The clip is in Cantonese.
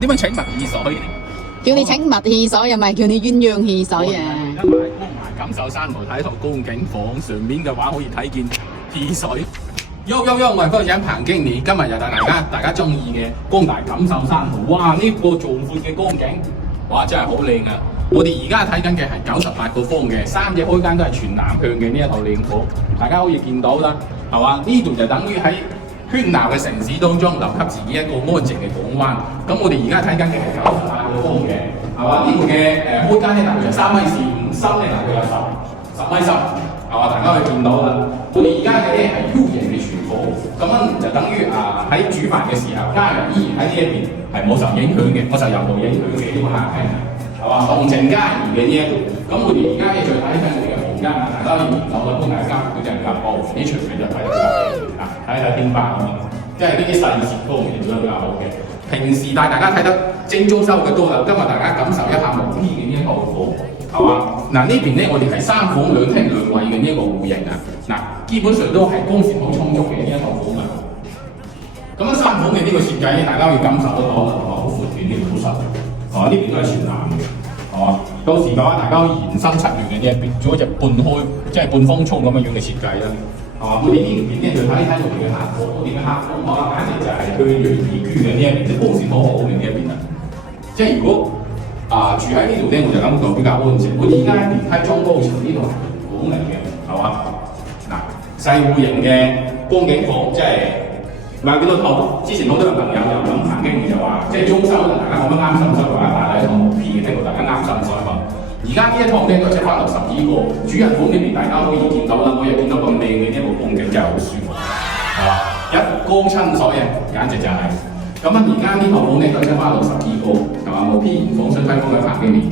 點樣請勿汽水呢？叫你請勿汽水，又唔係叫你鴛鴦汽水啊！而家埋錦繡山冇睇套觀景房，上面嘅話可以睇見汽水。我係分享彭經理，今日又帶大家中意嘅光大錦繡山圖。哇！呢、個壯闊嘅光景，哇真係好靚啊！我哋而家睇緊嘅係98個方嘅，三隻開間都係全南向嘅呢一套靚房，大家可以見到啦，係嘛？呢度就等於喺喧鬧嘅城市當中留給自己一個安靜嘅港灣。咁我哋而家睇緊嘅係98個方嘅，係嘛？呢度嘅開間咧大概3.45米，深咧大概有10米深，係嘛？大家可以見到啦。我哋而家嘅咧係 U 型嘅廚房，咁樣就等於喺煮飯嘅時候，家人依然喺呢一邊係冇受影響嘅，冇受任何影響嘅呢個客廳，係嘛？動靜皆宜嘅呢一度。咁我哋而家咧再睇睇我哋嘅房間，大家可以見到啦，幫大家嗰隻夾布，呢牆面就睇得到。睇睇天花咁，即係呢啲細節方面做得比較好嘅。平時大家睇得精裝修嘅多啦，今日大家感受一下無邊嘅呢一個房，係嘛？嗱呢邊咧，我哋係3房2廳2衛嘅呢一個戶型啊。嗱，基本上都係光線好充足嘅呢一套房啊。咁樣3房嘅呢個設計咧，大家可以感受得到啦，係嘛？好闊斷啲，好實，係嘛？呢邊都係全南嘅，係嘛？到時嘅話，大家可以延伸7月嘅呢一邊，做一隻半開，即係半方窗咁樣嘅設計啦。我哋呢條片咧就睇我哋嘅客房，我哋嘅客房簡直就係向陽而居嘅呢一邊，即係光線好好嘅呢一邊啊！即係如果住喺呢度咧，我就感覺比較安靜。我哋而家電梯裝高層呢度係房嚟嘅，係嘛？嗱，細戶型嘅光景房，即係買幾多套？之前好多朋友又諗彭經理就話，即係裝修大家講得啱心水嘅話，大家有冇 P 嘅聽到大家啱心水嘛？而家呢一套咧，佢出翻60幾個主人房呢邊，大家可以見到啦。我又見到咁靚嘅一個風景，真係好舒服，係嘛？一江親水啊，簡直就係、是。咁而家呢套房咧，佢出翻60幾個，係嘛？冇 P 房想睇房嘅彭經理。